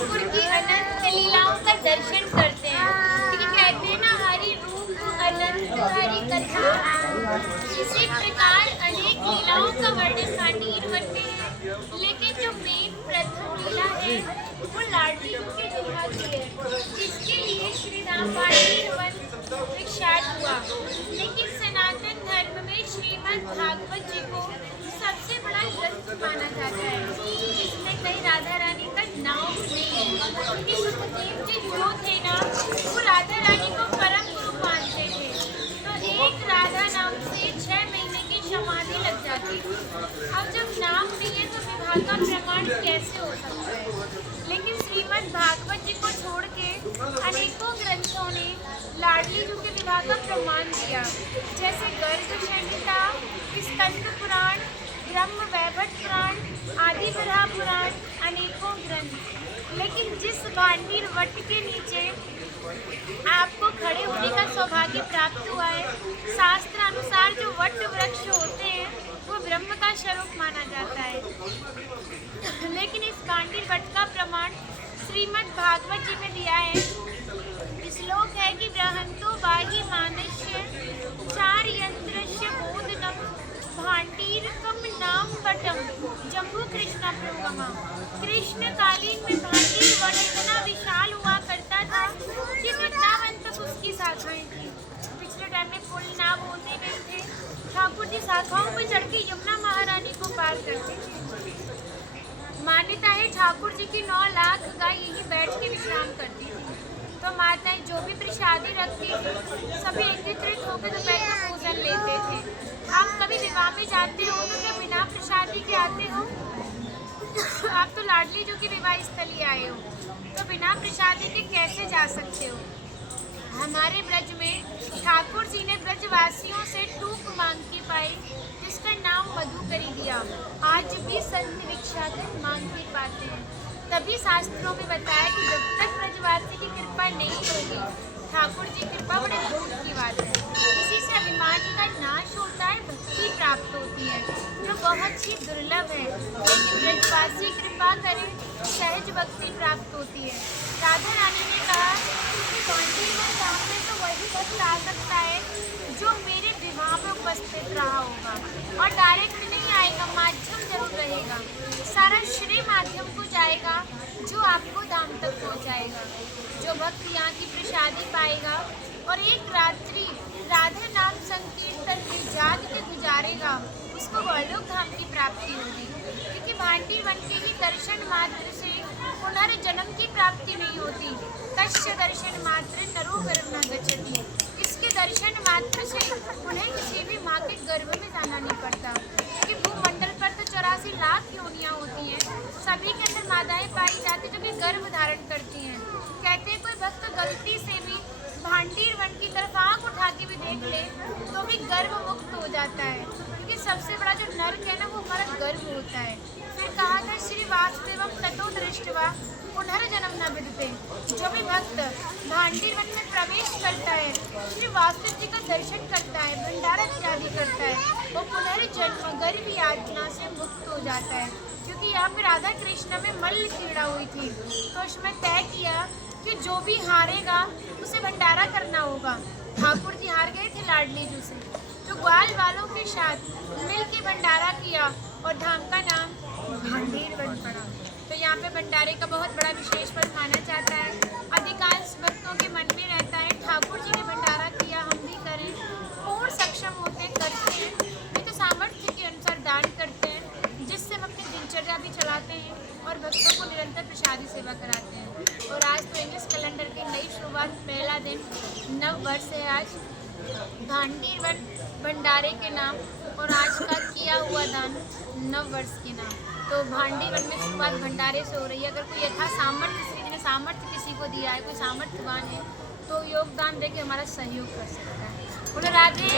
ठाकुर की अनंत लीलाओं का दर्शन करते हैं। क्योंकि कहते हैं ना, हरि रूप अनंत हरि कथा। इसी प्रकार अनेक लीलाओं का वर्णन भांडीर वन में है, लेकिन जो मेन प्रथम लीला है वो लाडली के विवाह की है, जिसके लिए श्री राम भांडीर वन विख्यात हुआ। लेकिन सनातन धर्म में श्रीमद् भागवत जी को सबसे बड़ा ग्रंथ माना जाता है, जिसमें कई राधा रानी का नाम नहीं है। क्योंकि सुखदेव जी जो थे ना, वो राधा रानी को परम गुरु मानते थे। तो एक राधा नाम से 6 महीने की समाधि लग जाती थी। अब जब नाम नहीं है तो विवाह का प्रमाण कैसे हो सकता है? लेकिन श्रीमद् भागवत जी को छोड़ के अनेकों ग्रंथों ने लाडली जी के विवाह का प्रमाण दिया, जैसे गर्ग संहिता, स्कंद पुराण, ब्रह्म वैवर्त पुराण, आदि बराह पुराण, अनेकों ग्रंथ। लेकिन जिस भांडीर वट के नीचे आपको खड़े होने का सौभाग्य प्राप्त हुआ है, शास्त्र अनुसार जो वट वृक्ष होते हैं वो ब्रह्म का स्वरूप माना जाता है। लेकिन इस भांडीर वट का प्रमाण श्रीमद् भागवत जी में दिया है। श्लोक है कि बृहंतो बाहि मानस्य चार यंत्रस्य बोधनम भांडीरकम नाम वटम जम्बू कृष्णा प्रगमा। कृष्ण कालीन में भांडीर वट इतना विशाल हुआ करता था कि वृंदावन तक उसकी शाखाएं थी। पिछले टाइम में पुल ना बोलते गए थे, ठाकुर जी शाखाओं पर चढ़ के यमुना महारानी को पार करते थे। मान्यता है ठाकुर जी की 9 लाख गाय यहीं बैठ के विश्राम करती थी। तो माताएं जो भी प्रसादी रखती थी सभी एकत्रित होकर दोपहर का भोजन लेते थे। आप कभी विवाह में जाते हो तो क्या बिना प्रसादी के आते हो? आप तो लाडली जी की विवाह स्थली आए हो, तो बिना प्रसादी के कैसे जा सकते हो? हमारे ब्रज में ठाकुर जी ने ब्रजवासियों से टूक मांग की पाई, जिसका नाम मधुकरी दिया। आज भी संत भिक्षाटन मांग के पाते हैं। तभी शास्त्रों में बताया कि जब तक ब्रजवासी की कृपा नहीं होगी, ठाकुर जी की कृपा बड़े दूर की बात है। इसी से अभिमान का नाश होता है, भक्ति प्राप्त होती है, जो बहुत ही दुर्लभ है। लेकिन ब्रजवासी कृपा करें, सहज भक्ति प्राप्त होती है। राधा रानी ने कहा कि भांडीर वन धाम में तो वही भक्त आ सकता है जो मेरे विवाह में उपस्थित रहा होगा, और डायरेक्ट नहीं आएगा, माध्यम जरूर रहेगा। सारा श्रेय माध्यम को जाएगा जो आपको धाम तक पहुंचाएगा। जो भक्त यहाँ की प्रसादी पाएगा और एक रात्रि राधा नाम संकीर्तन में जाग के गुजारेगा, उसको गोलोक धाम की प्राप्ति होगी। क्योंकि भांडीर वन के ही दर्शन मात्र से पुनर्जन्म की प्राप्ति नहीं होती। कस्य दर्शन मात्र नरो गर्भ न गच्छति। इसके दर्शन मात्र से उन्हें किसी भी माँ के गर्भ में जाना नहीं पड़ता। क्योंकि भूमंडल पर तो 84 लाख योनियाँ होती हैं, सभी के अंदर मादाएं पाई जाती जो कि गर्भ धारण करती हैं। कहते हैं कोई भक्त गलती से भी भांडीर वन की तरफ आँख उठा के भी देख ले तो भी गर्भ मुक्त हो जाता है। क्योंकि सबसे बड़ा जो नर्क है ना, वो हमारा गर्भ होता है। फिर कहा था श्री वासुदेवम ततो दृष्टवा पुनर्जन्म न विदते। जो भी भक्त भांडीर वन में प्रवेश करता है, श्री वासुदेव जी का दर्शन करता है, भंडारा इत्यादि करता है, वो पुनर्जन्म गर्भ यातना से मुक्त हो जाता है। क्योंकि यहाँ पे राधा कृष्ण में मल्ल क्रीड़ा हुई थी, तो उसमें तय किया कि जो भी हारेगा उसे भंडारा करना होगा। ठाकुर जी हार गए थे लाडली जी से, तो ग्वाल वालों के साथ मिल के भंडारा किया और धाम का नाम भांडीर वन पड़ा। तो यहाँ पे भंडारे का बहुत बड़ा विशेष फल माना जाता है। अधिकांश भक्तों के मन में रहता है ठाकुर जी ने भंडारा किया, हम भी करें। पूर्ण सक्षम होते करते हैं, ये तो सामर्थ्य के अनुसार दान करते हैं, जिससे हम अपनी दिनचर्या भी चलाते हैं और भक्तों को निरंतर प्रसादी सेवा कराते हैं। और आज तो इंग्लिश कैलेंडर की नई शुरुआत, पहला दिन नव वर्ष है आज, भांडीर वन भंडारे के नाम, और आज का किया हुआ दान नव वर्ष के नाम। तो भांडीर वन में शुरुआत भंडारे से हो रही है। अगर कोई यथा सामर्थ्य किसी को दिया है, कोई सामर्थ्यवान है, तो योगदान देके हमारा सहयोग कर सकता है। बोलो राधे।